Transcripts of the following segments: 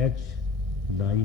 H9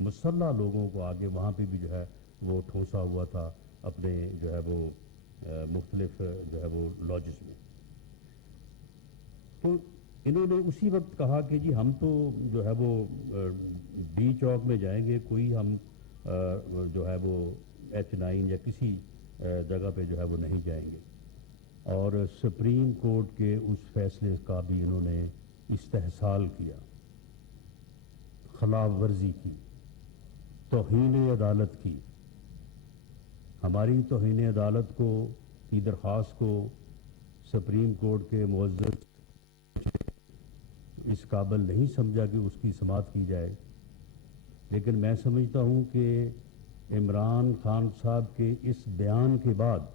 مسلح لوگوں کو آگے وہاں پہ بھی جو ہے وہ ٹھونسا ہوا تھا اپنے جو ہے وہ مختلف جو ہے وہ لاجز میں. تو انہوں نے اسی وقت کہا کہ جی ہم تو جو ہے وہ ڈی چوک میں جائیں گے, کوئی ہم جو ہے وہ H9 یا کسی جگہ پہ جو ہے وہ نہیں جائیں گے. اور سپریم کورٹ کے اس فیصلے کا بھی انہوں نے استحصال کیا, خلاف ورزی کی, توہین عدالت کی. ہماری توہین عدالت کو کی درخواست کو سپریم کورٹ کے معزز اس قابل نہیں سمجھا کہ اس کی سماعت کی جائے. لیکن میں سمجھتا ہوں کہ عمران خان صاحب کے اس بیان کے بعد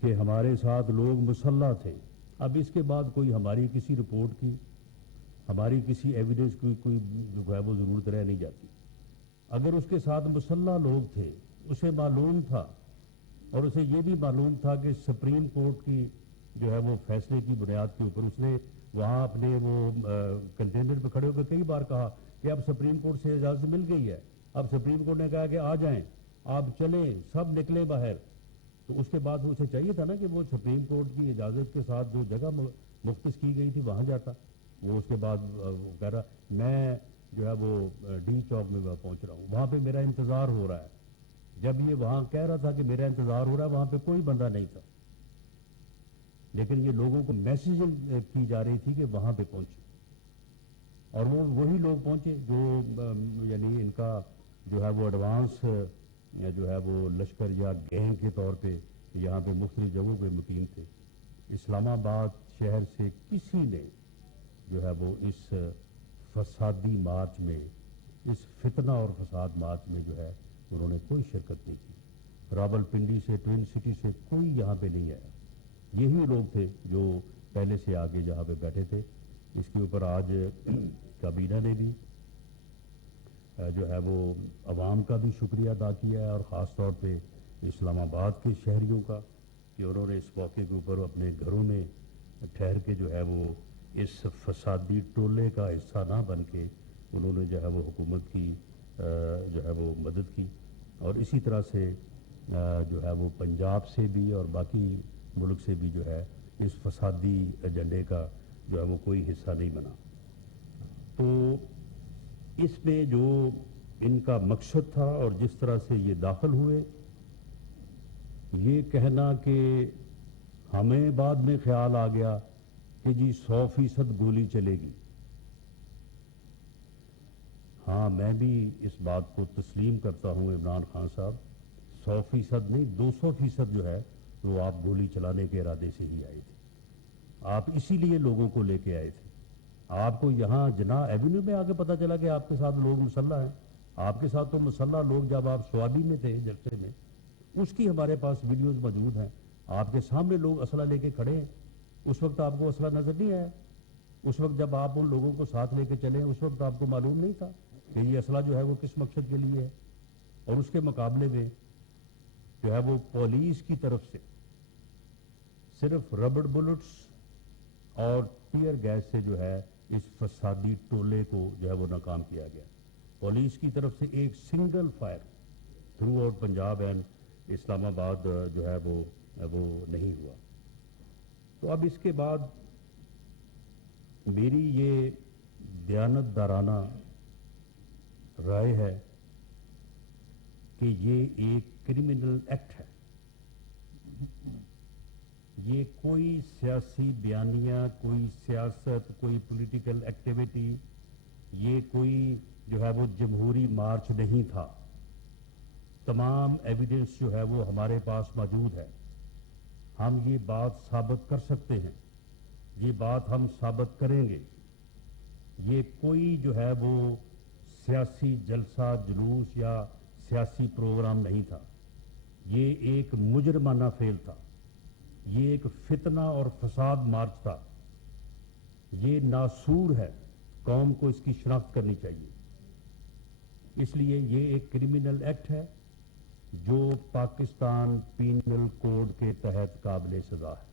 کہ ہمارے ساتھ لوگ مسلح تھے, اب اس کے بعد کوئی ہماری کسی رپورٹ کی, ہماری کسی ایویڈنس کی کوئی جو ہے وہ ضرورت رہ نہیں جاتی. اگر اس کے ساتھ مسلح لوگ تھے, اسے معلوم تھا اور اسے یہ بھی معلوم تھا کہ سپریم کورٹ کی جو ہے وہ فیصلے کی بنیاد کے اوپر اس نے وہاں اپنے وہ کنٹینر پہ کھڑے ہو کر کئی بار کہا کہ اب سپریم کورٹ سے اجازت مل گئی ہے, اب سپریم کورٹ نے کہا کہ آ جائیں, آپ چلیں, سب نکلیں باہر. تو اس کے بعد اسے چاہیے تھا نا کہ وہ سپریم کورٹ کی اجازت کے ساتھ جو جگہ مختص کی گئی تھی وہاں جاتا. وہ اس کے بعد وہ کہہ رہا میں جو ہے وہ ڈی چوک میں پہنچ رہا ہوں, وہاں پہ میرا انتظار ہو رہا ہے. جب یہ وہاں کہہ رہا تھا کہ میرا انتظار ہو رہا ہے, وہاں پہ کوئی بندہ نہیں تھا, لیکن یہ لوگوں کو میسیجنگ کی جا رہی تھی کہ وہاں پہ پہنچے. اور وہ وہی لوگ پہنچے جو یعنی ان کا جو ہے وہ ایڈوانس جو ہے وہ لشکر یا گینگ کے طور پہ یہاں پہ مختلف جگہوں پہ مقیم تھے. اسلام آباد شہر سے کسی نے جو ہے وہ اس فسادی مارچ میں, اس فتنہ اور فساد مارچ میں جو ہے انہوں نے کوئی شرکت نہیں کی. راول پنڈی سے, ٹوئن سٹی سے کوئی یہاں پہ نہیں آیا. یہی لوگ تھے جو پہلے سے آگے جہاں پہ بیٹھے تھے. اس کے اوپر آج کابینہ نے بھی جو ہے وہ عوام کا بھی شکریہ ادا کیا ہے, اور خاص طور پہ اسلام آباد کے شہریوں کا کہ انہوں نے اس موقع کے اوپر اپنے گھروں میں ٹھہر کے جو ہے وہ اس فسادی ٹولے کا حصہ نہ بن کے انہوں نے جو ہے وہ حکومت کی جو ہے وہ مدد کی. اور اسی طرح سے جو ہے وہ پنجاب سے بھی اور باقی ملک سے بھی جو ہے اس فسادی ایجنڈے کا جو ہے وہ کوئی حصہ نہیں بنا. تو اس میں جو ان کا مقصد تھا اور جس طرح سے یہ داخل ہوئے, یہ کہنا کہ ہمیں بعد میں خیال آ گیا کہ جی 100% گولی چلے گی. ہاں میں بھی اس بات کو تسلیم کرتا ہوں عمران خان صاحب, 100% نہیں 200% جو ہے وہ آپ گولی چلانے کے ارادے سے ہی آئے تھے. آپ اسی لیے لوگوں کو لے کے آئے تھے. آپ کو یہاں جناح ایونیو میں آگے پتہ چلا کہ آپ کے ساتھ لوگ مسلح ہیں. آپ کے ساتھ تو مسلح لوگ جب آپ سوابی میں تھے جلسے میں, اس کی ہمارے پاس ویڈیوز موجود ہیں. آپ کے سامنے لوگ اسلحہ لے کے کھڑے ہیں. اس وقت آپ کو اسلحہ نظر نہیں آیا. اس وقت جب آپ ان لوگوں کو ساتھ لے کے چلے, اس وقت آپ کو معلوم نہیں تھا کہ یہ اسلحہ جو ہے وہ کس مقصد کے لیے ہے. اور اس کے مقابلے میں جو ہے وہ پولیس کی طرف سے صرف ربڑ بلٹس اور ٹیئر گیس سے جو ہے اس فسادی ٹولے کو جو ہے وہ ناکام کیا گیا. پولیس کی طرف سے ایک single fire throughout Punjab and Islamabad جو ہے وہ نہیں ہوا. تو اب اس کے بعد میری یہ دیانت دارانہ رائے ہے کہ یہ ایک کرمنل ایکٹ ہے. یہ کوئی سیاسی بیانیہ, کوئی سیاست, کوئی پولیٹیکل ایکٹیویٹی, یہ کوئی جو ہے وہ جمہوری مارچ نہیں تھا. تمام ایویڈنس جو ہے وہ ہمارے پاس موجود ہے. ہم یہ بات ثابت کر سکتے ہیں, یہ بات ہم ثابت کریں گے. یہ کوئی جو ہے وہ سیاسی جلسہ جلوس یا سیاسی پروگرام نہیں تھا. یہ ایک مجرمانہ فعل تھا. یہ ایک فتنہ اور فساد مارچ تھا. یہ ناسور ہے, قوم کو اس کی شناخت کرنی چاہیے. اس لیے یہ ایک کرمنل ایکٹ ہے جو پاکستان پینل کوڈ کے تحت قابل سزا ہے.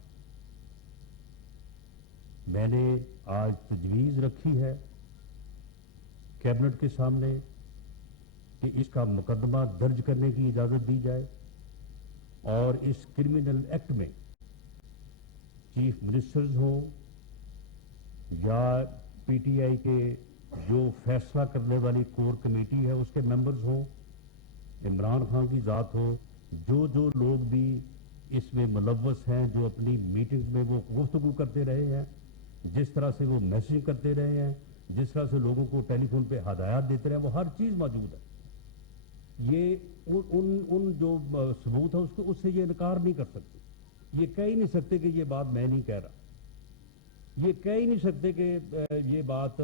میں نے آج تجویز رکھی ہے کیبنٹ کے سامنے کہ اس کا مقدمہ درج کرنے کی اجازت دی جائے اور اس کرمنل ایکٹ میں چیف منسٹرز ہوں یا پی ٹی آئی کے جو فیصلہ کرنے والی کور کمیٹی ہے اس کے ممبرز ہوں، عمران خان کی ذات ہو، جو لوگ بھی اس میں ملوث ہیں، جو اپنی میٹنگز میں وہ گفتگو کرتے رہے ہیں، جس طرح سے وہ میسیج کرتے رہے ہیں، جس طرح سے لوگوں کو ٹیلی فون پہ ہدایات دیتے رہے ہیں، وہ ہر چیز موجود ہے۔ یہ ان جو ثبوت ہے اس سے یہ انکار نہیں کر سکتے۔ یہ کہہ ہی نہیں سکتے کہ یہ بات میں نہیں کہہ رہا، یہ کہہ ہی نہیں سکتے کہ یہ بات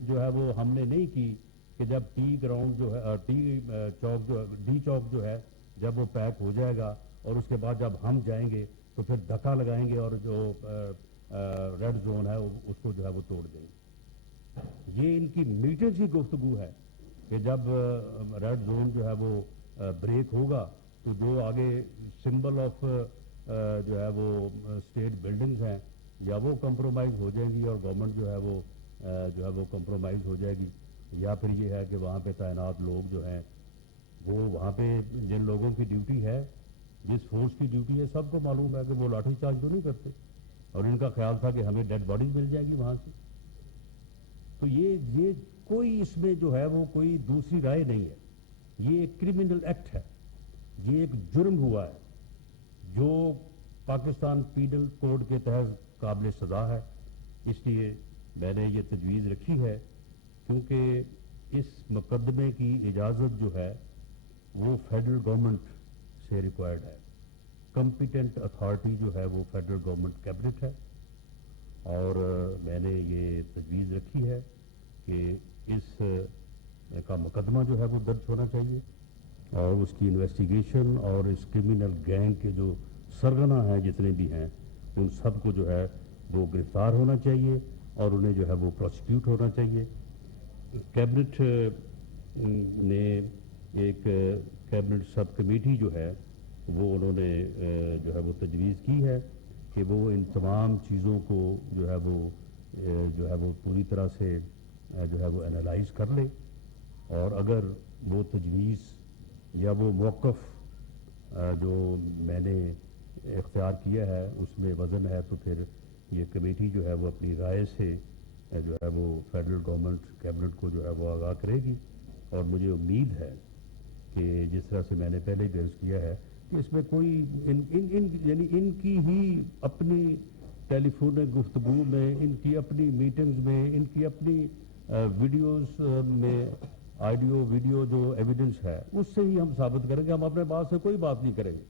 جو ہے وہ ہم نے نہیں کی کہ جب ٹی گراؤنڈ جو ہے ٹی چوک جو ڈی چوک جو ہے جب وہ پیک ہو جائے گا اور اس کے بعد جب ہم جائیں گے تو پھر دھکا لگائیں گے اور جو ریڈ زون ہے اس کو جو ہے وہ توڑ دیں گے۔ یہ ان کی میٹنگ کی گفتگو ہے کہ جب ریڈ زون جو ہے وہ بریک ہوگا تو جو آگے سمبل آف جو ہے وہ اسٹیٹ بلڈنگز ہیں یا وہ کمپرومائز ہو جائیں گی اور گورنمنٹ جو ہے وہ کمپرومائز ہو جائے گی، یا پھر یہ ہے کہ وہاں پہ تعینات لوگ جو ہیں وہ وہاں پہ جن لوگوں کی ڈیوٹی ہے، جس فورس کی ڈیوٹی ہے، سب کو معلوم ہے کہ وہ لاٹھی چارج تو نہیں کرتے، اور ان کا خیال تھا کہ ہمیں ڈیڈ باڈیز مل جائے گی وہاں سے۔ تو یہ کوئی اس میں جو ہے وہ کوئی دوسری رائے نہیں ہے، یہ ایک کرمنل ایکٹ ہے، یہ ایک جرم ہوا ہے جو پاکستان پینل کوڈ کے تحت قابل سزا ہے۔ اس لیے میں نے یہ تجویز رکھی ہے، کیونکہ اس مقدمے کی اجازت جو ہے وہ فیڈرل گورنمنٹ سے ریکوائرڈ ہے۔ کمپیٹنٹ اتھارٹی جو ہے وہ فیڈرل گورنمنٹ کیبنٹ ہے، اور میں نے یہ تجویز رکھی ہے کہ اس کا مقدمہ جو ہے وہ درج ہونا چاہیے اور اس کی انویسٹیگیشن اور اس کرمنل گینگ کے جو سرغنہ ہیں جتنے بھی ہیں ان سب کو جو ہے وہ گرفتار ہونا چاہیے اور انہیں جو ہے وہ پروسیکیوٹ ہونا چاہیے۔ کیبنٹ نے ایک کیبنٹ سب کمیٹی جو ہے وہ انہوں نے جو ہے وہ تجویز کی ہے کہ وہ ان تمام چیزوں کو جو ہے وہ پوری طرح سے جو ہے وہ انالائز کر لے، اور اگر وہ تجویز یا وہ موقف جو میں نے اختیار کیا ہے اس میں وزن ہے تو پھر یہ کمیٹی جو ہے وہ اپنی رائے سے جو ہے وہ فیڈرل گورنمنٹ کیبنٹ کو جو ہے وہ آگاہ کرے گی، اور مجھے امید ہے کہ جس طرح سے میں نے پہلے بھی عرض کیا ہے کہ اس میں کوئی یعنی ان کی ہی اپنی ٹیلی فون گفتگو میں، ان کی اپنی میٹنگز میں، ان کی اپنی ویڈیوز میں آڈیو ویڈیو جو ایویڈنس ہے اس سے ہی ہم ثابت کریں گے۔ ہم اپنے پاس سے کوئی بات نہیں کریں گے،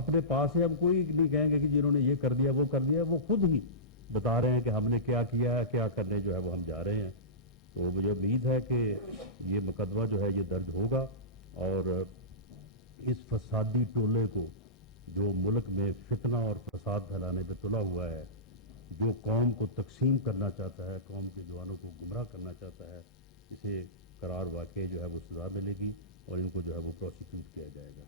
اپنے پاس سے ہم کوئی نہیں کہیں گے کہ جنہوں نے یہ کر دیا وہ کر دیا، وہ خود ہی بتا رہے ہیں کہ ہم نے کیا کیا ہے، کیا کرنے جو ہے وہ ہم جا رہے ہیں۔ تو مجھے امید ہے کہ یہ مقدمہ جو ہے یہ درج ہوگا، اور اس فسادی ٹولے کو جو ملک میں فتنہ اور فساد پھیلانے پہ تلا ہوا ہے، جو قوم کو تقسیم کرنا چاہتا ہے، قوم کے جوانوں کو گمراہ کرنا چاہتا ہے، اسے قرار واقع جو ہے وہ سزا ملے گی اور ان کو جو ہے وہ پروسیکیوٹ کیا جائے گا۔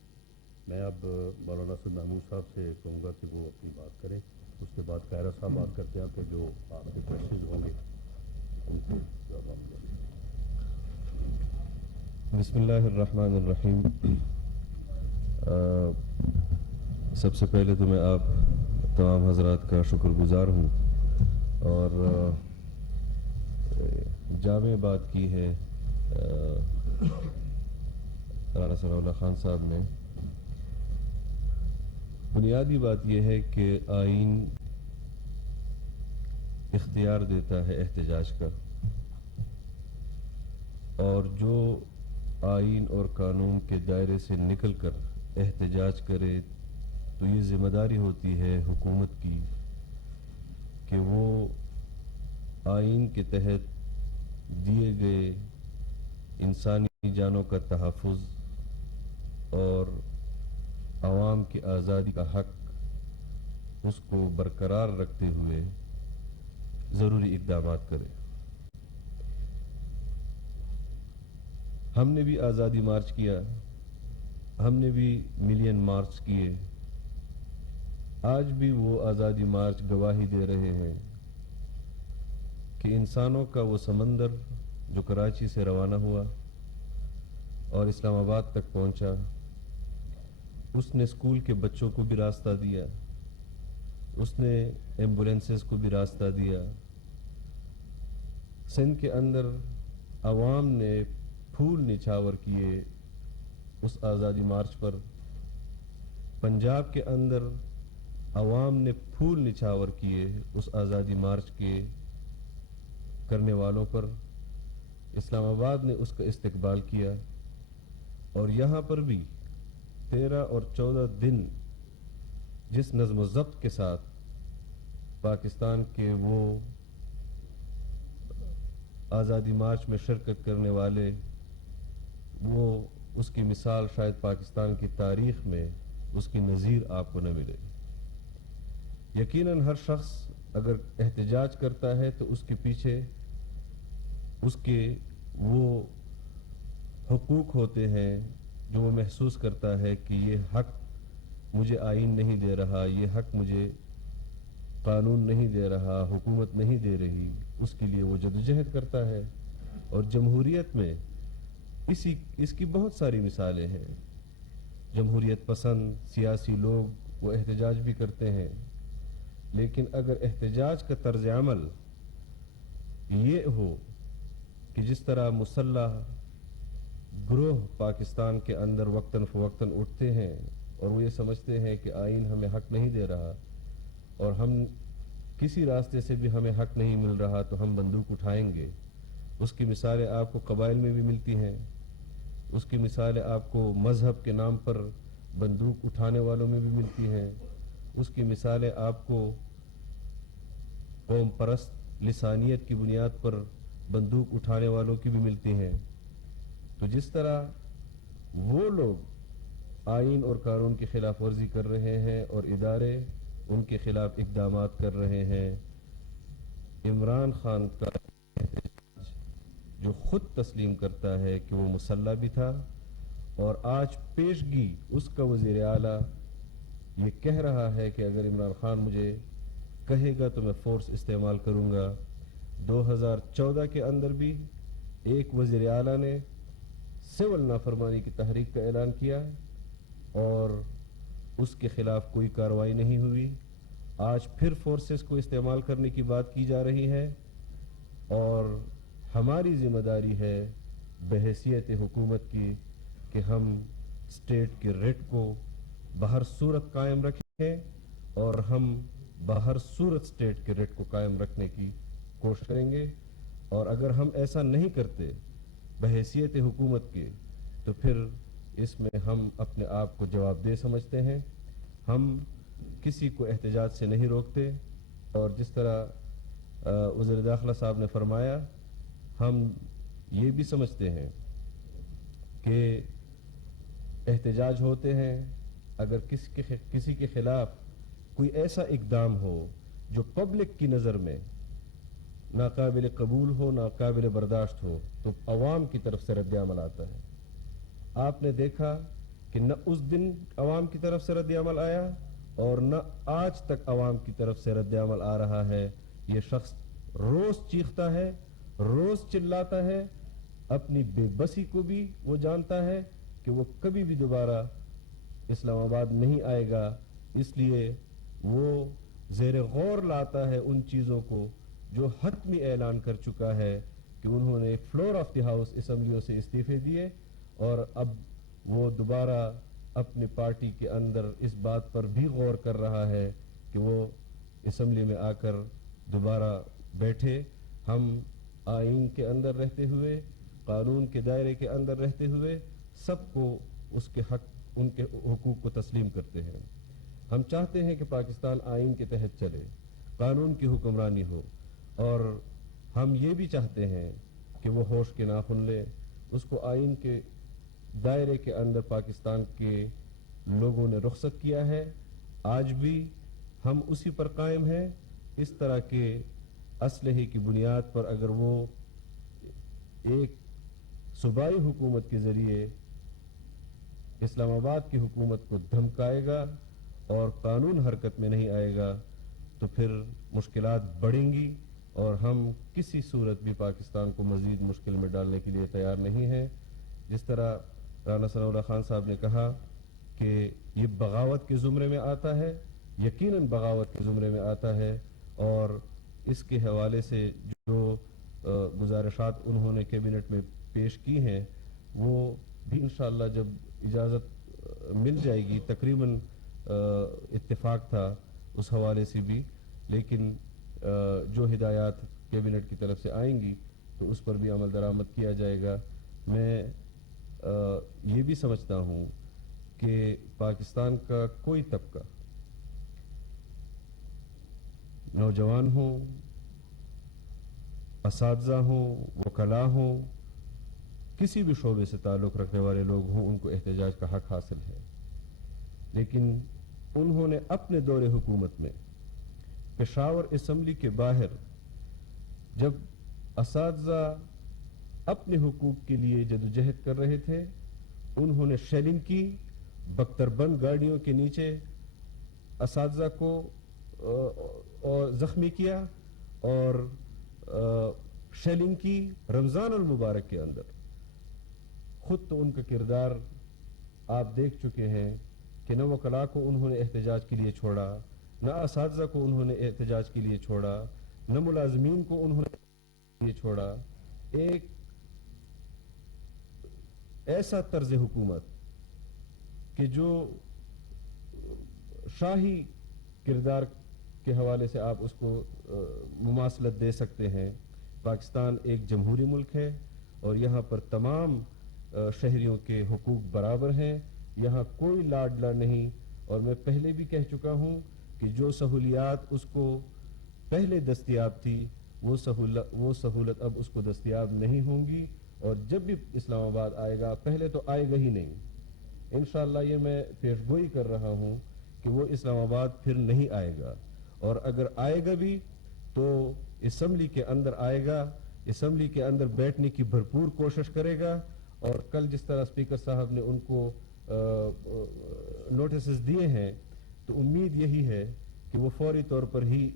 میں اب مولانا اسد محمود صاحب سے کہوں گا کہ وہ اپنی بات کریں، اس کے بعد قاہرہ صاحب بات کرتے ہیں، پھر جو آپ کے کوشچنز ہوں گے ان کے جواب ہم دیں گے۔ بسم اللہ الرحمن الرحیم۔ سب سے پہلے تو میں آپ تمام حضرات کا شکر گزار ہوں، اور جامع بات کی ہے رانا ثناء اللہ خان صاحب نے۔ بنیادی بات یہ ہے کہ آئین اختیار دیتا ہے احتجاج کا، اور جو آئین اور قانون کے دائرے سے نکل کر احتجاج کرے تو یہ ذمہ داری ہوتی ہے حکومت کی کہ وہ آئین کے تحت دیے گئے انسانی جانوں کا تحفظ اور عوام کی آزادی کا حق اس کو برقرار رکھتے ہوئے ضروری اقدامات کرے۔ ہم نے بھی آزادی مارچ کیا، ہم نے بھی ملین مارچ کیے، آج بھی وہ آزادی مارچ گواہی دے رہے ہیں کہ انسانوں کا وہ سمندر جو کراچی سے روانہ ہوا اور اسلام آباد تک پہنچا. اس نے اسکول کے بچوں کو بھی راستہ دیا, اس نے ایمبولینسز کو بھی راستہ دیا. سندھ کے اندر عوام نے پھول نچھاور کیے اس آزادی مارچ پر. پنجاب کے اندر عوام نے پھول نچھاور کیے اس آزادی مارچ کے کرنے والوں پر. اسلام آباد نے اس کا استقبال کیا, اور یہاں پر بھی 13 اور 14 دن جس نظم و ضبط کے ساتھ پاکستان کے وہ آزادی مارچ میں شرکت کرنے والے, وہ اس کی مثال شاید پاکستان کی تاریخ میں اس کی نظیر آپ کو نہ ملے. یقیناً ہر شخص اگر احتجاج کرتا ہے تو اس کے پیچھے اس کے وہ حقوق ہوتے ہیں جو وہ محسوس کرتا ہے کہ یہ حق مجھے آئین نہیں دے رہا, یہ حق مجھے قانون نہیں دے رہا, حکومت نہیں دے رہی. اس کے لیے وہ جدوجہد کرتا ہے. اور جمہوریت میں اس کی بہت ساری مثالیں ہیں. جمہوریت پسند سیاسی لوگ وہ احتجاج بھی کرتے ہیں, لیکن اگر احتجاج کا طرز عمل یہ ہو کہ جس طرح مسلح گروہ پاکستان کے اندر وقتاً فوقتاً اٹھتے ہیں اور وہ یہ سمجھتے ہیں کہ آئین ہمیں حق نہیں دے رہا, اور ہم کسی راستے سے بھی ہمیں حق نہیں مل رہا تو ہم بندوق اٹھائیں گے. اس کی مثالیں آپ کو قبائل میں بھی ملتی ہیں, اس کی مثالیں آپ کو مذہب کے نام پر بندوق اٹھانے والوں میں بھی ملتی ہیں, اس کی مثالیں آپ کو قوم پرست لسانیت کی بنیاد پر بندوق اٹھانے والوں کی بھی ملتی ہیں. تو جس طرح وہ لوگ آئین اور قانون کی خلاف ورزی کر رہے ہیں اور ادارے ان کے خلاف اقدامات کر رہے ہیں, عمران خان کا احتجاج جو خود تسلیم کرتا ہے کہ وہ مسلح بھی تھا, اور آج پیشگی اس کا وزیر اعلیٰ یہ کہہ رہا ہے کہ اگر عمران خان مجھے کہے گا تو میں فورس استعمال کروں گا. 2014 کے اندر بھی ایک وزیر اعلیٰ نے سول نافرمانی کی تحریک کا اعلان کیا اور اس کے خلاف کوئی کارروائی نہیں ہوئی. آج پھر فورسز کو استعمال کرنے کی بات کی جا رہی ہے, اور ہماری ذمہ داری ہے بحیثیت حکومت کی کہ ہم اسٹیٹ کے ریٹ کو بہر صورت قائم رکھیں, اور ہم بہر صورت اسٹیٹ کے ریٹ کو قائم رکھنے کی کوشش کریں گے. اور اگر ہم ایسا نہیں کرتے بحیثیت حکومت کے, تو پھر اس میں ہم اپنے آپ کو جواب دہ سمجھتے ہیں. ہم کسی کو احتجاج سے نہیں روکتے, اور جس طرح وزیر داخلہ صاحب نے فرمایا, ہم یہ بھی سمجھتے ہیں کہ احتجاج ہوتے ہیں اگر کسی کے خلاف کوئی ایسا اقدام ہو جو پبلک کی نظر میں ناقابل قبول ہو, ناقابل برداشت ہو, تو عوام کی طرف سے رد عمل آتا ہے. آپ نے دیکھا کہ نہ اس دن عوام کی طرف سے رد عمل آیا اور نہ آج تک عوام کی طرف سے رد عمل آ رہا ہے. یہ شخص روز چیختا ہے, روز چلاتا ہے, اپنی بے بسی کو بھی وہ جانتا ہے کہ وہ کبھی بھی دوبارہ اسلام آباد نہیں آئے گا, اس لیے وہ زیر غور لاتا ہے ان چیزوں کو جو حتمی اعلان کر چکا ہے کہ انہوں نے فلور آف دی ہاؤس اسمبلیوں سے استعفے دیے, اور اب وہ دوبارہ اپنی پارٹی کے اندر اس بات پر بھی غور کر رہا ہے کہ وہ اسمبلی میں آ کر دوبارہ بیٹھے. ہم آئین کے اندر رہتے ہوئے, قانون کے دائرے کے اندر رہتے ہوئے سب کو اس کے حق, ان کے حقوق کو تسلیم کرتے ہیں. ہم چاہتے ہیں کہ پاکستان آئین کے تحت چلے, قانون کی حکمرانی ہو, اور ہم یہ بھی چاہتے ہیں کہ وہ ہوش کے ناخن لے, اس کو آئین کے دائرے کے اندر پاکستان کے لوگوں نے رخصت کیا ہے. آج بھی ہم اسی پر قائم ہیں. اس طرح کے اسلحے کی بنیاد پر اگر وہ ایک صوبائی حکومت کے ذریعے اسلام آباد کی حکومت کو دھمکائے گا اور قانون حرکت میں نہیں آئے گا, تو پھر مشکلات بڑھیں گی, اور ہم کسی صورت بھی پاکستان کو مزید مشکل میں ڈالنے کے لیے تیار نہیں ہیں. جس طرح رانا ثناء اللہ خان صاحب نے کہا کہ یہ بغاوت کے زمرے میں آتا ہے، یقیناً بغاوت کے زمرے میں آتا ہے، اور اس کے حوالے سے جو گزارشات انہوں نے کیبنٹ میں پیش کی ہیں وہ بھی انشاءاللہ جب اجازت مل جائے گی، تقریباً اتفاق تھا اس حوالے سے بھی، لیکن جو ہدایات کیبنٹ کی طرف سے آئیں گی تو اس پر بھی عمل درآمد کیا جائے گا۔ میں یہ بھی سمجھتا ہوں کہ پاکستان کا کوئی طبقہ، نوجوان ہوں، اساتذہ ہوں، وکلاء ہوں، کسی بھی شعبے سے تعلق رکھنے والے لوگ ہوں، ان کو احتجاج کا حق حاصل ہے، لیکن انہوں نے اپنے دور حکومت میں پشاور اسمبلی کے باہر جب اساتذہ اپنے حقوق کے لیے جدوجہد کر رہے تھے، انہوں نے شیلنگ کی، بختر بند گاڑیوں کے نیچے اساتذہ کو زخمی کیا، اور شیلنگ کی رمضان المبارک کے اندر۔ خود تو ان کا کردار آپ دیکھ چکے ہیں کہ نہ وکلاء کو انہوں نے احتجاج کے لیے چھوڑا، نہ اساتذہ کو انہوں نے احتجاج کے لیے چھوڑا، نہ ملازمین کو انہوں نے چھوڑا۔ ایک ایسا طرز حکومت کہ جو شاہی کردار کے حوالے سے آپ اس کو مماثلت دے سکتے ہیں۔ پاکستان ایک جمہوری ملک ہے اور یہاں پر تمام شہریوں کے حقوق برابر ہیں، یہاں کوئی لاڈلا نہیں، اور میں پہلے بھی کہہ چکا ہوں کہ جو سہولیات اس کو پہلے دستیاب تھی وہ سہولت اب اس کو دستیاب نہیں ہوں گی، اور جب بھی اسلام آباد آئے گا، پہلے تو آئے گا ہی نہیں، انشاءاللہ یہ میں پیش گوئی کر رہا ہوں کہ وہ اسلام آباد پھر نہیں آئے گا، اور اگر آئے گا بھی تو اسمبلی کے اندر آئے گا، اسمبلی کے اندر بیٹھنے کی بھرپور کوشش کرے گا، اور کل جس طرح اسپیکر صاحب نے ان کو نوٹسز دیے ہیں تو امید یہی ہے کہ وہ فوری طور پر ہی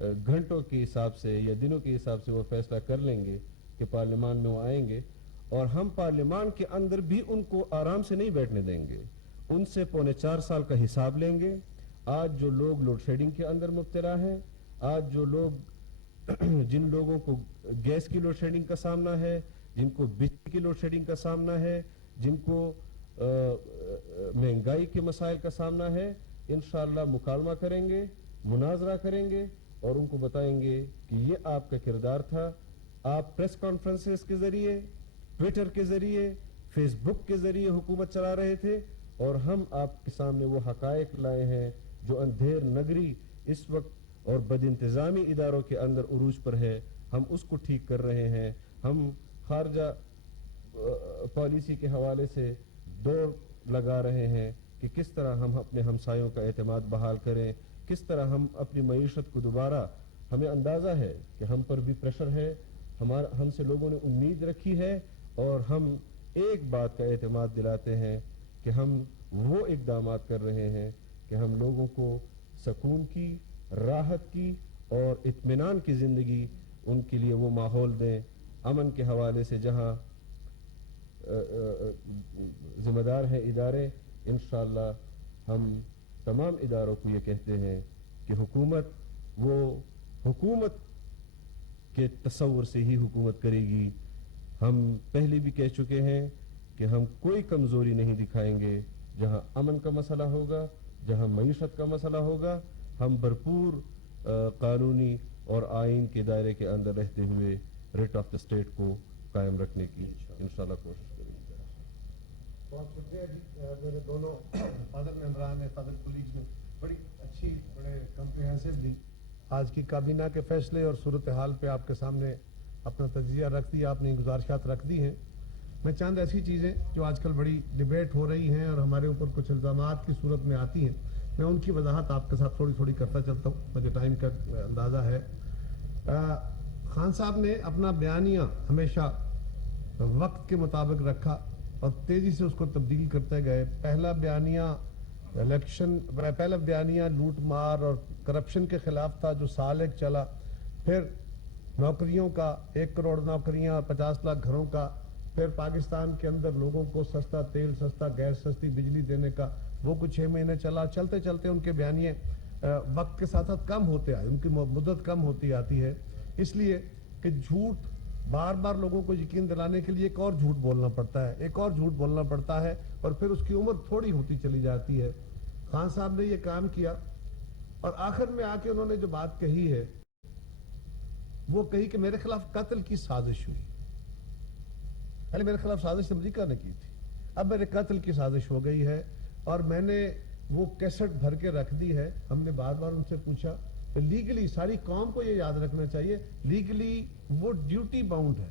گھنٹوں کے حساب سے یا دنوں کے حساب سے وہ فیصلہ کر لیں گے کہ پارلیمان میں وہ آئیں گے، اور ہم پارلیمان کے اندر بھی ان کو آرام سے نہیں بیٹھنے دیں گے، ان سے 4.25 سال کا حساب لیں گے۔ آج جو لوگ لوڈ شیڈنگ کے اندر مبتلا ہیں، آج جو لوگ جن لوگوں کو گیس کی لوڈ شیڈنگ کا سامنا ہے، جن کو بجلی کی لوڈ شیڈنگ کا سامنا ہے، جن کو مہنگائی کے مسائل کا سامنا ہے، انشاءاللہ مکالمہ کریں گے، مناظرہ کریں گے، اور ان کو بتائیں گے کہ یہ آپ کا کردار تھا، آپ پریس کانفرنسز کے ذریعے، ٹویٹر کے ذریعے، فیس بک کے ذریعے حکومت چلا رہے تھے، اور ہم آپ کے سامنے وہ حقائق لائے ہیں جو اندھیر نگری اس وقت اور بد انتظامی اداروں کے اندر عروج پر ہے، ہم اس کو ٹھیک کر رہے ہیں۔ ہم خارجہ پالیسی کے حوالے سے دوڑ لگا رہے ہیں کہ کس طرح ہم اپنے ہمسایوں کا اعتماد بحال کریں، کس طرح ہم اپنی معیشت کو دوبارہ، ہمیں اندازہ ہے کہ ہم پر بھی پریشر ہے، ہم سے لوگوں نے امید رکھی ہے، اور ہم ایک بات کا اعتماد دلاتے ہیں کہ ہم وہ اقدامات کر رہے ہیں کہ ہم لوگوں کو سکون کی، راحت کی اور اطمینان کی زندگی ان کے لیے وہ ماحول دیں۔ امن کے حوالے سے جہاں ذمہ دار ہیں ادارے، انشاءاللہ ہم تمام اداروں کو یہ کہتے ہیں کہ حکومت وہ حکومت کے تصور سے ہی حکومت کرے گی۔ ہم پہلے بھی کہہ چکے ہیں کہ ہم کوئی کمزوری نہیں دکھائیں گے، جہاں امن کا مسئلہ ہوگا، جہاں معیشت کا مسئلہ ہوگا، ہم بھرپور قانونی اور آئین کے دائرے کے اندر رہتے ہوئے ریٹ آف دا اسٹیٹ کو قائم رکھنے کی انشاءاللہ کوشش کریں گے۔ بہت شکریہ جی، میرے دونوں فادر ممبران ہیں، فادر کولیگز نے بڑی اچھی، بڑے کمپریہنسولی آج کی کابینہ کے فیصلے اور صورتحال پہ آپ کے سامنے اپنا تجزیہ رکھ دیا، آپ نے گزارشات رکھ دی ہیں۔ میں چند ایسی چیزیں جو آج کل بڑی ڈیبیٹ ہو رہی ہیں اور ہمارے اوپر کچھ الزامات کی صورت میں آتی ہیں، میں ان کی وضاحت آپ کے ساتھ تھوڑی کرتا چلتا ہوں، مجھے ٹائم کا اندازہ ہے۔ خان صاحب نے اپنا بیانیہ ہمیشہ وقت کے مطابق رکھا اور تیزی سے اس کو تبدیل کرتے گئے۔ پہلا بیانیہ لوٹ مار اور کرپشن کے خلاف تھا جو سال ایک چلا، پھر نوکریوں کا 1 کروڑ نوکریاں، 50 لاکھ گھروں کا پھر پاکستان کے اندر لوگوں کو سستا تیل سستا گیس سستی بجلی دینے کا وہ کچھ 6 مہینے چلا. چلتے چلتے ان کے بیانیے وقت کے ساتھ ساتھ کم ہوتے آئے, ان کی مدت کم ہوتی آتی ہے, اس لیے کہ جھوٹ بار بار لوگوں کو یقین دلانے کے لیے ایک اور جھوٹ بولنا پڑتا ہے, ایک اور جھوٹ بولنا پڑتا ہے, اور پھر اس کی عمر تھوڑی ہوتی چلی جاتی ہے. خان صاحب نے یہ کام کیا اور آخر میں آ کے انہوں نے جو بات کہی ہے وہ کہی کہ میرے خلاف قتل کی سازش ہوئی. پہلے میرے خلاف سازش امریکہ نے کی تھی, اب میرے قتل کی سازش ہو گئی ہے اور میں نے وہ کیسٹ بھر کے رکھ دی ہے. ہم نے بار بار ان سے پوچھا کہ لیگلی ساری قوم کو یہ یاد رکھنا چاہیے لیگلی وہ ڈیوٹی باؤنڈ ہے,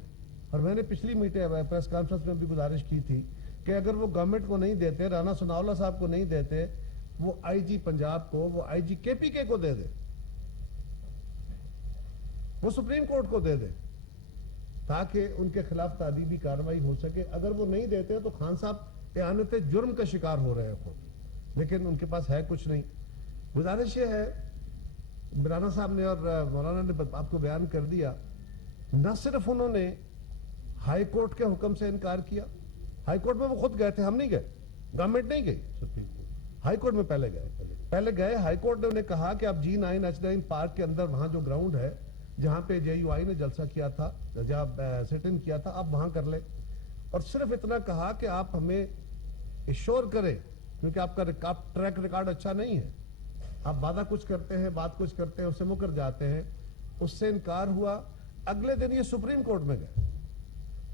اور میں نے پچھلی پریس کانفرنس میں بھی گزارش کی تھی کہ اگر وہ گورنمنٹ کو نہیں دیتے, رانا ثناءاللہ صاحب کو نہیں دیتے, وہ آئی جی پنجاب کو, وہ آئی جی کے پی کے کو دے دے, وہ سپریم کورٹ کو دے دے تاکہ ان کے خلاف تعدیبی کارروائی ہو سکے. اگر وہ نہیں دیتے تو خان صاحب اعانت جرم کا شکار ہو رہے ہیں خود, لیکن ان کے پاس ہے کچھ نہیں. گزارش یہ ہے, رانا صاحب نے اور مولانا نے آپ کو بیان کر دیا, نہ صرف انہوں نے ہائی کورٹ کے حکم سے انکار کیا, ہائی کورٹ میں وہ خود گئے تھے, ہم نہیں گئے, گورنمنٹ نہیں گئی, ہائی کورٹ میں پہلے گئے. ہائی کورٹ نے انہیں کہا کہ آپ G9H9 پارک کے اندر وہاں جو گراؤنڈ ہے جہاں پہ JUI نے جلسہ کیا تھا, جہاں سٹ ان کیا تھا, آپ وہاں کر لیں. اور صرف اتنا کہا کہ آپ ہمیں ایشور کریں, کیونکہ آپ کا ٹریک ریکارڈ اچھا نہیں ہے, آپ وعدہ کچھ کرتے ہیں بات کچھ کرتے ہیں اس سے مکر جاتے ہیں. اس سے انکار ہوا. اگلے دن یہ سپریم کورٹ میں گئے,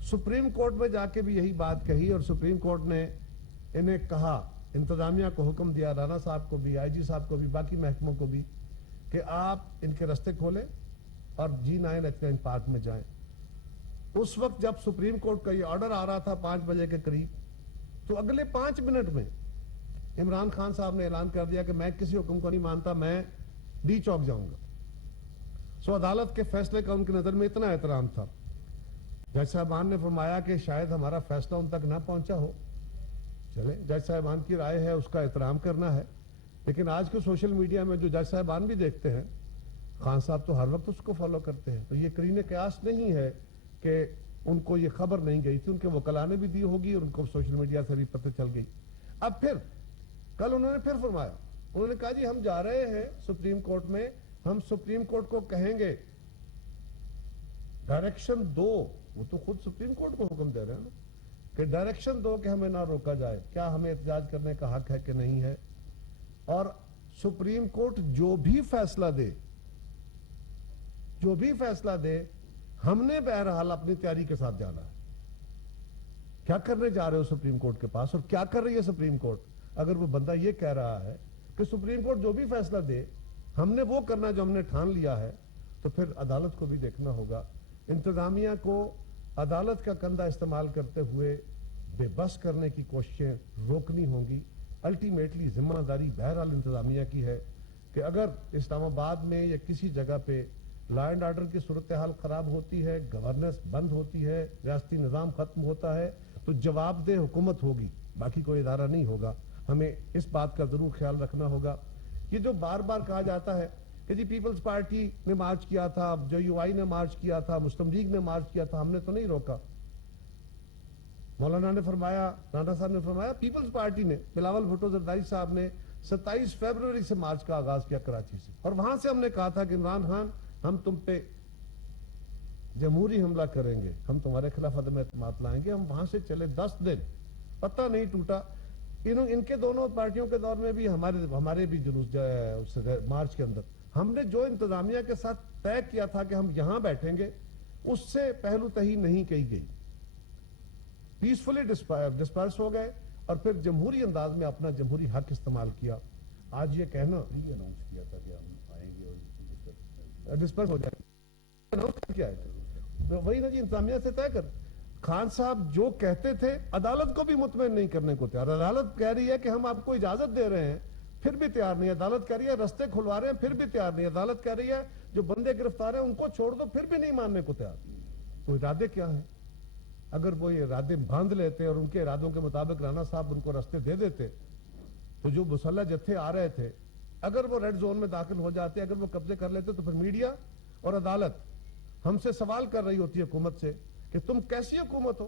سپریم کورٹ میں جا کے بھی یہی بات کہی, اور سپریم کورٹ نے انہیں کہا, انتظامیہ کو حکم دیا, رانا صاحب کو بھی, آئی جی صاحب کو بھی, باقی محکموں کو بھی, کہ آپ ان کے رستے کھولیں اور G9H9 پارک میں جائیں. اس وقت جب سپریم کورٹ کا یہ آرڈر آ رہا تھا 5 بجے کے قریب, تو اگلے 5 منٹ میں عمران خان صاحب نے اعلان کر دیا کہ میں کسی حکم کو نہیں مانتا, میں ڈی چوک جاؤں گا. سو عدالت کے فیصلے کا ان کی نظر میں اتنا احترام تھا. جج صاحبان نے فرمایا کہ شاید ہمارا فیصلہ ان تک نہ پہنچا ہو, چلے جج صاحبان کی رائے ہے, اس کا احترام کرنا ہے. لیکن آج کے سوشل میڈیا میں جو جج صاحبان بھی دیکھتے ہیں, خان صاحب تو ہر وقت اس کو فالو کرتے ہیں, تو یہ قرین قیاس نہیں ہے کہ ان کو یہ خبر نہیں گئی تھی, ان کے وکلاء نے بھی دی ہوگی اور ان کو سوشل میڈیا سے بھی پتہ چل گئی. اب پھر کل انہوں نے پھر فرمایا, انہوں نے کہا جی ہم جا رہے ہیں سپریم کورٹ میں, ہم سپریم کورٹ کو کہیں گے ڈائریکشن دو, وہ تو خود سپریم کورٹ کو حکم دے رہے ہیں نا, کہ ڈائریکشن دو کہ ہمیں نہ روکا جائے, کیا ہمیں احتجاج کرنے کا حق ہے کہ نہیں ہے. اور سپریم کورٹ جو بھی فیصلہ دے ہم نے بہرحال اپنی تیاری کے ساتھ جانا ہے. کیا کرنے جا رہے ہو سپریم کورٹ کے پاس, اور کیا کر رہی ہے سپریم کورٹ؟ اگر وہ بندہ یہ کہہ رہا ہے کہ سپریم کورٹ جو بھی فیصلہ دے ہم نے وہ کرنا جو ہم نے ٹھان لیا ہے, تو پھر عدالت کو بھی دیکھنا ہوگا. انتظامیہ کو عدالت کا کندھا استعمال کرتے ہوئے بے بس کرنے کی کوششیں روکنی ہوں گی. الٹیمیٹلی ذمہ داری بہرحال انتظامیہ کی ہے کہ اگر اسلام آباد میں یا کسی جگہ پہ لا اینڈ آرڈر کی صورتحال خراب ہوتی ہے, گورننس بند ہوتی ہے, ریاستی نظام ختم ہوتا ہے, تو جواب دہ حکومت ہوگی, باقی کوئی ادارہ نہیں ہوگا. ہمیں اس بات کا ضرور خیال رکھنا ہوگا. یہ جو بار بار کہا جاتا ہے کہ جی پیپلز پارٹی نے مارچ کیا تھا, JUI نے مارچ کیا تھا, مسلم لیگ نے مارچ کیا تھا, ہم نے تو نہیں روکا. مولانا نے فرمایا, رانا صاحب نے فرمایا, پیپلز پارٹی نے, بلاول بھٹو زرداری صاحب نے 27 فروری سے مارچ کا آغاز کیا کراچی سے, اور وہاں سے ہم نے کہا تھا کہ عمران خان ہم تم پہ جمہوری حملہ کریں گے, ہم تمہارے خلاف عدم اعتماد لائیں گے. ہم وہاں سے چلے 10 دن, پتہ نہیں ٹوٹا. ان کے دونوں پارٹیوں کے دور میں بھی ہمارے بھی جلوس مارچ کے اندر ہم نے جو انتظامیہ کے ساتھ طے کیا تھا کہ ہم یہاں بیٹھیں گے, اس سے پہلو تہی نہیں کہی گئی. پیسفلی ڈسپرس ہو گئے اور پھر جمہوری انداز میں اپنا جمہوری حق استعمال کیا. آج یہ کہنا اناؤنس کیا تھا کہ ہم آئیں گے اور ڈسپرس ہو جائے, کیا ہے وہی نا جی, انتظامیہ سے طے کر. خان صاحب جو کہتے تھے عدالت کو بھی مطمئن نہیں کرنے کو تیار. عدالت کہہ رہی ہے کہ ہم آپ کو اجازت دے رہے ہیں, پھر بھی تیار نہیں. عدالت کہہ رہی ہے رستے کھلوا رہے ہیں, پھر بھی تیار نہیں. عدالت کہہ رہی ہے جو بندے گرفتار ہیں ان کو چھوڑ دو, پھر بھی نہیں ماننے کو تیار. تو ارادے کیا ہیں؟ اگر وہ یہ ارادے باندھ لیتے اور ان کے ارادوں کے مطابق رانا صاحب ان کو رستے دے دیتے, تو جو مسلح جتھے آ رہے تھے اگر وہ ریڈ زون میں داخل ہو جاتے, اگر وہ قبضے کر لیتے, تو پھر میڈیا اور عدالت ہم سے سوال کر رہی ہوتی ہے حکومت سے کہ تم کیسی حکومت ہو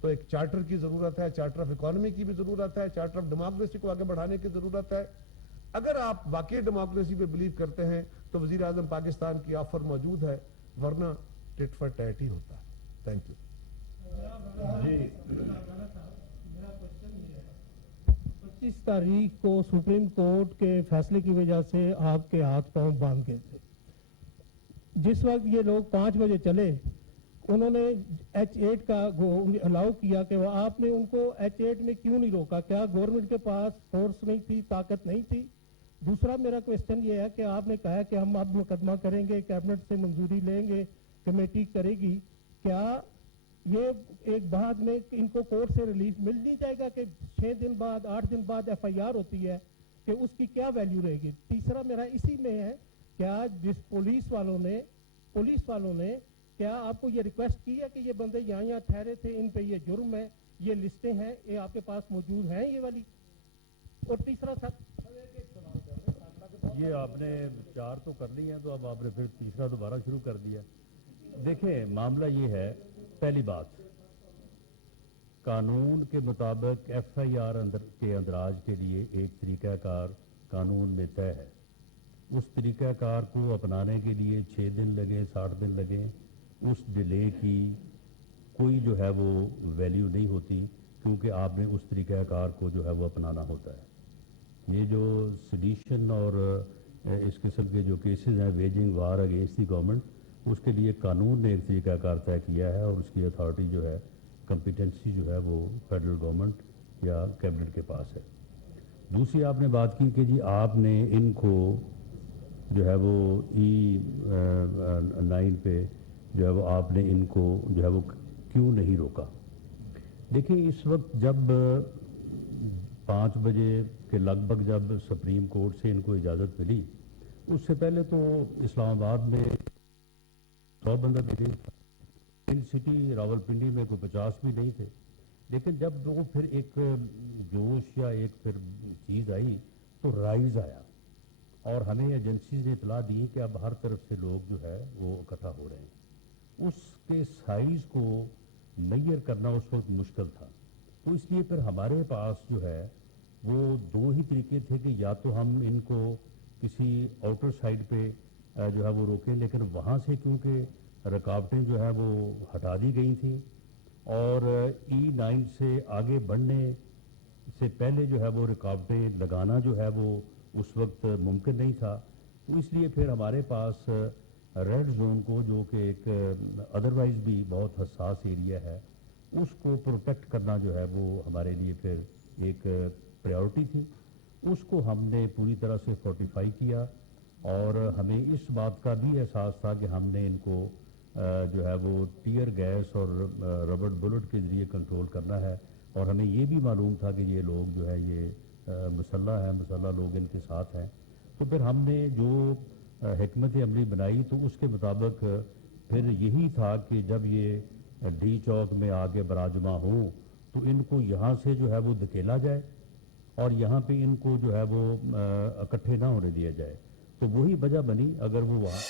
تو ایک چارٹر کی ضرورت ہے, چارٹر آف اکانومی کی بھی ضرورت ہے, چارٹر آف ڈیموکریسی کو آگے بڑھانے کی ضرورت ہے. اگر آپ واقعی ڈیموکریسی پہ بلیو کرتے ہیں تو وزیر اعظم پاکستان کی آفر موجود ہے, ورنہ ٹٹ فار ٹیٹ ہی ہوتا ہے. Thank you. جی 25 تاریخ کو سپریم کورٹ کے فیصلے کی وجہ سے آپ کے ہاتھ پاؤں باندھ گئے تھے. جس وقت یہ لوگ 5 بجے چلے, انہوں نے H8 کا الاؤ کیا کہ وہ آپ نے ان کو H8 میں کیوں نہیں روکا؟ کیا گورنمنٹ کے پاس فورس نہیں تھی, طاقت نہیں تھی؟ دوسرا میرا کوشچن یہ ہے کہ آپ نے کہا کہ ہم اب مقدمہ کریں گے, کیبنٹ سے منظوری لیں گے, کمیٹی کرے گی. کیا یہ ایک بعد میں ان کو کورٹ سے ریلیف مل نہیں جائے گا کہ 6 دن بعد 8 دن بعد FIR ہوتی ہے, کہ اس کی کیا ویلیو رہے گی؟ تیسرا میرا اسی میں ہے, کیا جس پولیس والوں نے کیا آپ کو یہ ریکویسٹ کی ہے کہ یہ بندے یہاں ٹھہرے تھے, ان پہ یہ جرم ہے, یہ لسٹیں ہیں, یہ آپ کے پاس موجود ہیں یہ والی؟ اور تیسرا یہ آپ نے 4 تو کر لی ہیں, تو اب آپ نے پھر تیسرا دوبارہ شروع کر دیا. دیکھیں معاملہ یہ ہے, پہلی بات قانون کے مطابق FIR کے اندراج کے لیے ایک طریقہ کار قانون میں طے ہے. اس طریقہ کار کو اپنانے کے لیے 6 دن لگیں 60 دن لگیں, اس ڈیلے کی کوئی جو ہے وہ ویلیو نہیں ہوتی, کیونکہ آپ نے اس طریقہ کار کو جو ہے وہ اپنانا ہوتا ہے. یہ جو سیڈیشن اور اس قسم کے جو کیسز ہیں, waging war against the government, اس کے لیے قانون نے ایک طریقہ کار طے کیا ہے, اور اس کی اتھارٹی جو ہے, کمپیٹنسی جو ہے وہ فیڈرل گورنمنٹ یا کیبنٹ کے پاس ہے. دوسری آپ نے بات کی کہ جی آپ نے ان کو جو ہے وہ E9 پہ جو ہے وہ آپ نے ان کو جو ہے وہ کیوں نہیں روکا. دیکھیں اس وقت جب 5 بجے کے لگ بھگ جب سپریم کورٹ سے ان کو اجازت ملی, اس سے پہلے تو اسلام آباد میں 100 بندہ بھی نہیں تھا, ان سٹی راولپنڈی میں کوئی 50 بھی نہیں تھے. لیکن جب وہ پھر ایک جوش یا ایک پھر چیز آئی تو رائز آیا, اور ہمیں ایجنسیز نے اطلاع دی کہ اب ہر طرف سے لوگ جو ہے وہ اکٹھا ہو رہے ہیں. اس کے سائز کو میئر کرنا اس وقت مشکل تھا, تو اس لیے پھر ہمارے پاس جو ہے وہ 2 ہی طریقے تھے کہ یا تو ہم ان کو کسی آؤٹر سائڈ پہ جو ہے وہ روکیں, لیکن وہاں سے کیونکہ رکاوٹیں جو ہے وہ ہٹا دی گئی تھیں, اور E9 سے آگے بڑھنے سے پہلے جو ہے وہ رکاوٹیں لگانا جو ہے وہ اس وقت ممکن نہیں تھا. تو اس لیے پھر ہمارے پاس ریڈ زون کو, جو کہ ایک ادروائز بھی بہت حساس ایریا ہے, اس کو پروٹیکٹ کرنا جو ہے وہ ہمارے لیے پھر ایک پریورٹی تھی. اس کو ہم نے پوری طرح سے فورٹیفائی کیا, اور ہمیں اس بات کا بھی احساس تھا کہ ہم نے ان کو جو ہے وہ ٹیئر گیس اور ربڑ بلٹ کے ذریعے کنٹرول کرنا ہے, اور ہمیں یہ بھی معلوم تھا کہ یہ لوگ جو ہے یہ مسلح ہیں, مسلح لوگ ان کے ساتھ ہیں. تو پھر ہم نے جو حکمت عملی بنائی تو اس کے مطابق پھر یہی تھا کہ جب یہ ڈی چوک میں آگے براجما ہوں تو ان کو یہاں سے جو ہے وہ دھکیلا جائے, اور یہاں پہ ان کو جو ہے وہ اکٹھے نہ ہونے دیا جائے. تو وہی وجہ بنی, اگر وہ وہاں